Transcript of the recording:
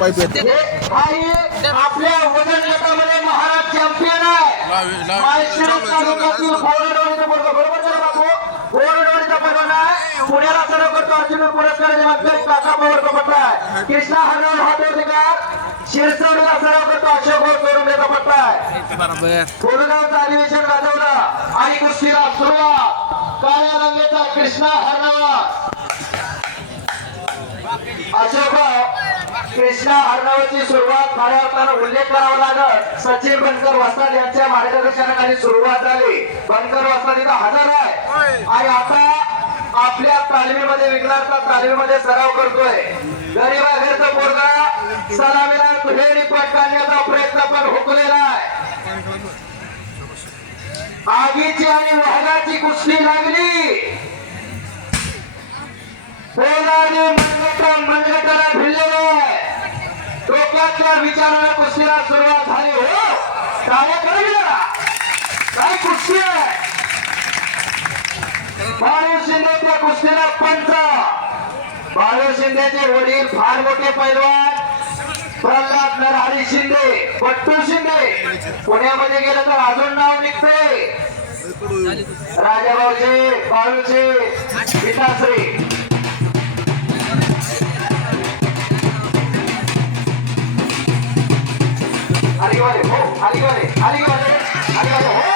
Pipe आपल्या वजन गटामध्ये महाराज चॅम्पियन आहे. पुण्याला सर्व करतो. अर्जुन पुरस्कार काका आहे. कृष्णा हरणाल हातोर्डीकर शिरसवडीला सर्व करतो. अशोक भाऊ चोरुंडेचा पट्टा आहे. कोरगावचं अधिवेशन गाजवलं. आणि कुस्तीला सुरुवात. काळ्या रंगाचा कृष्णा हरणावा अशोकराव कृष्णा हरणावाची सुरुवात खऱ्या अर्थानं उल्लेख करावा लागत सचिन बनकर वस्ताद यांच्या मार्गदर्शनाखाली सुरुवात झाली. बनकर वस्ताद इथं हजर आहे. आणि आता आपल्या तालमीमध्ये विकलांचा तालमीमध्ये सराव करतोय. गरीबा घरचा पोरगा सलामीला दुहेरी पट काढण्याचा प्रयत्न पण हुकलेला आहे. आगीची आणि वाहनाची कुस्ती लागली. लोकांच्या विचाराला कुस्तीला सुरुवात झाली हो. काय करूया काय कुस्ती आहे? बाळू शिंदेच्या कुस्तीला पंच. बाळू शिंदेचे वडील फार मोठे पैलवान. प्रल्हाद नरहरी शिंदे पट्टू शिंदे. पुण्यामध्ये गेलं तर अजून नाव निघते. राजाभाऊचे बाळूचे पिताश्री. ありがとう。りがとうりがり